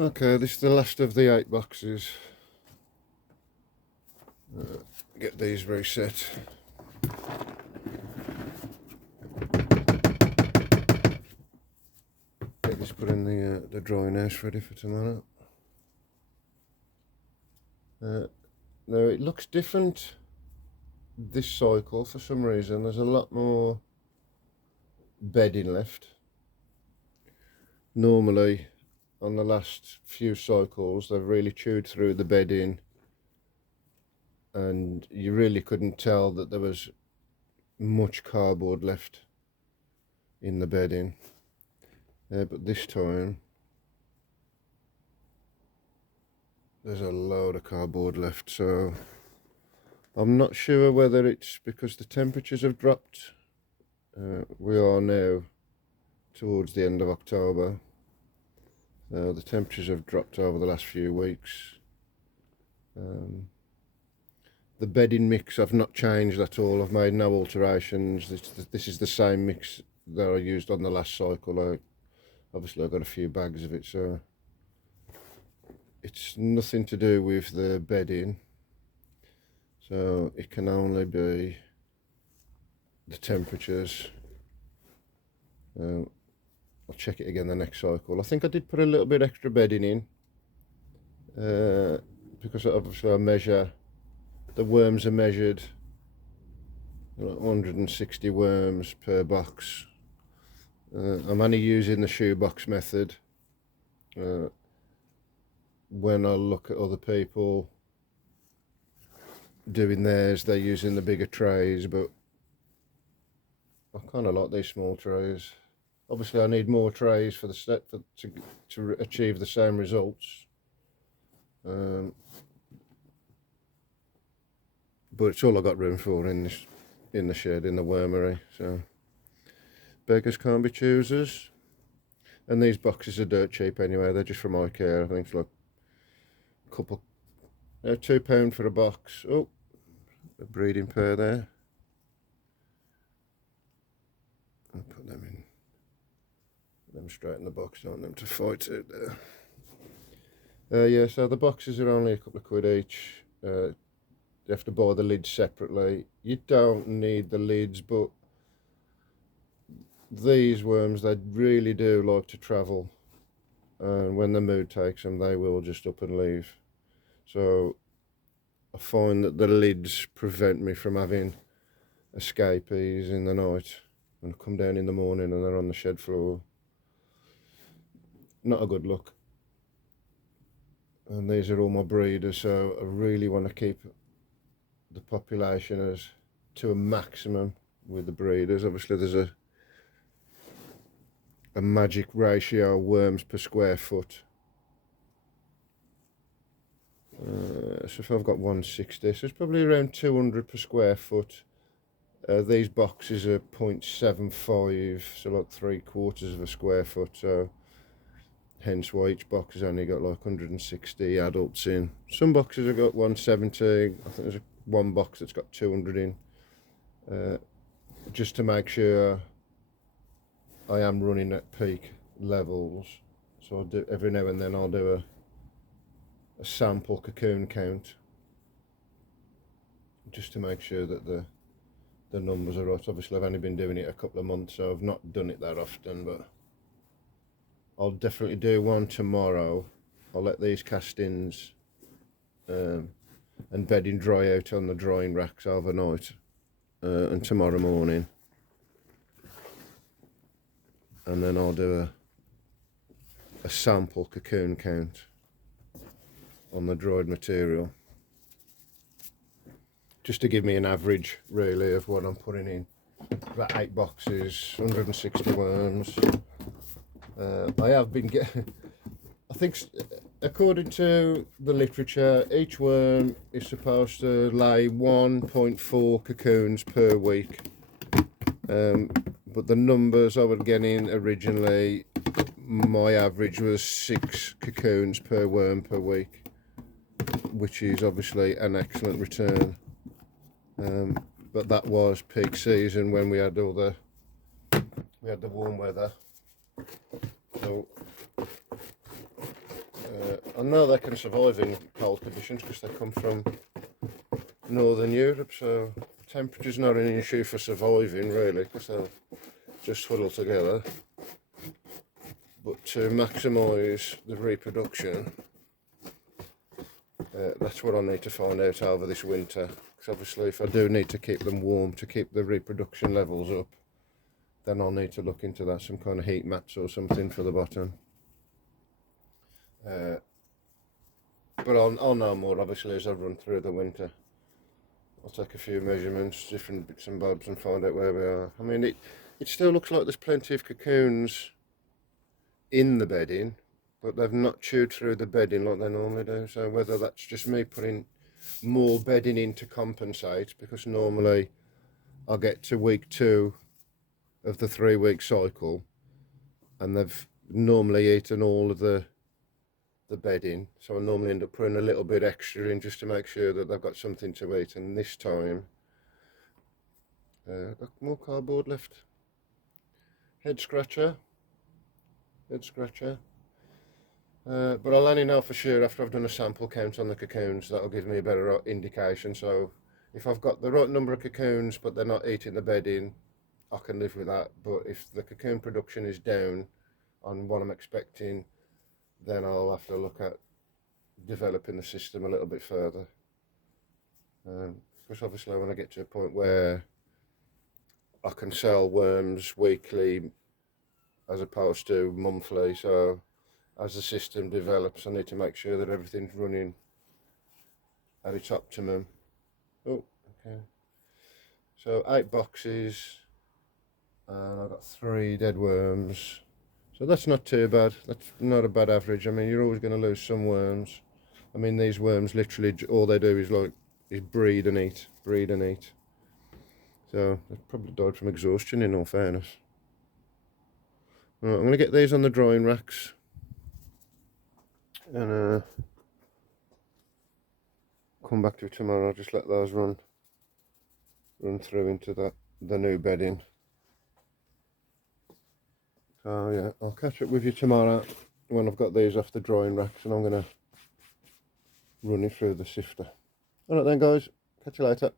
Okay, this is the last of the 8 boxes. Get these reset. Get this put in the drying house ready for tomorrow. Now it looks different this cycle for some reason. There's a lot more bedding left. Normally on the last few cycles they've really chewed through the bedding and you really couldn't tell that there was much cardboard left in the bedding. But this time there's a load of cardboard left, so I'm not sure whether it's because the temperatures have dropped. We are now towards the end of October, so the temperatures have dropped over the last few weeks. The bedding mix I've not changed at all. I've made no alterations. This is the same mix that I used on the last cycle. Obviously I've got a few bags of it, so it's nothing to do with the bedding, so it can only be the temperatures. I'll check it again the next cycle. I think I did put a little bit extra bedding in because obviously I measure, the worms are measured, 160 worms per box. I'm only using the shoebox method. When I look at other people doing theirs, they're using the bigger trays, but I kind of like these small trays. Obviously I need more trays for the set to achieve the same results, but it's all I got room for in the shed, in the wormery. So beggars can't be choosers. And these boxes are dirt cheap anyway. They're just from IKEA. I think it's like a couple, £2 for a box. Oh, a breeding pair there. I'll put them in. Put them straight in the box. Don't want them to fight out there. Yeah, so the boxes are only a couple of quid each. You have to buy the lids separately. You don't need the lids, but these worms, they really do like to travel, and when the mood takes them they will just up and leave. So I find that the lids prevent me from having escapees in the night and come down in the morning and they're on the shed floor. Not a good look. And these are all my breeders, so I really want to keep the population as to a maximum with the breeders. Obviously there's a magic ratio of worms per square foot. So if I've got 160, so it's probably around 200 per square foot. These boxes are 0.75, so like 3/4 of a square foot, so hence why each box has only got like 160 adults in. Some boxes have got 170. I think there's one box that's got 200 in, just to make sure I am running at peak levels. So I'll do, every now and then I'll do a sample cocoon count just to make sure that the numbers are right. Obviously I've only been doing it a couple of months, so I've not done it that often, but I'll definitely do one tomorrow. I'll let these castings and bedding dry out on the drying racks overnight, and tomorrow morning, and then I'll do a sample cocoon count on the dried material, just to give me an average really of what I'm putting in. About 8 boxes, 160 worms. I have been getting, I think according to the literature, each worm is supposed to lay 1.4 cocoons per week, but the numbers I was getting originally, my average was 6 cocoons per worm per week, which is obviously an excellent return. But that was peak season when we had all the warm weather. So I know they can survive in cold conditions because they come from Northern Europe, so temperature's not an issue for surviving really, because they'll just huddle together. But to maximise the reproduction, that's what I need to find out over this winter. Because obviously if I do need to keep them warm to keep the reproduction levels up, then I'll need to look into that, some kind of heat mats or something for the bottom. But I'll know more obviously as I run through the winter. I'll take a few measurements, different bits and bobs, and find out where we are. I mean, it still looks like there's plenty of cocoons in the bedding, but they've not chewed through the bedding like they normally do. So whether that's just me putting more bedding in to compensate, because normally I'll get to week 2 of the 3-week cycle and they've normally eaten all of the bedding, so I normally end up putting a little bit extra in just to make sure that they've got something to eat. And this time got more cardboard left. Head scratcher. But I'll only know for sure after I've done a sample count on the cocoons. That'll give me a better indication. So if I've got the right number of cocoons but they're not eating the bedding, I can live with that. But if the cocoon production is down on what I'm expecting, then I'll have to look at developing the system a little bit further. Because obviously I want to get to a point where I can sell worms weekly as opposed to monthly. So as the system develops, I need to make sure that everything's running at its optimum. Oh, okay. So 8 boxes, and I've got 3 dead worms. So that's not too bad. That's not a bad average. I mean, you're always going to lose some worms. I mean, these worms literally all they do is breed and eat. So they've probably died from exhaustion, in all fairness. Right, I'm going to get these on the drying racks and come back to it tomorrow. I'll just let those run through into the new bedding. So yeah, I'll catch up with you tomorrow when I've got these off the drying racks and I'm going to run it through the sifter. Alright then guys, catch you later.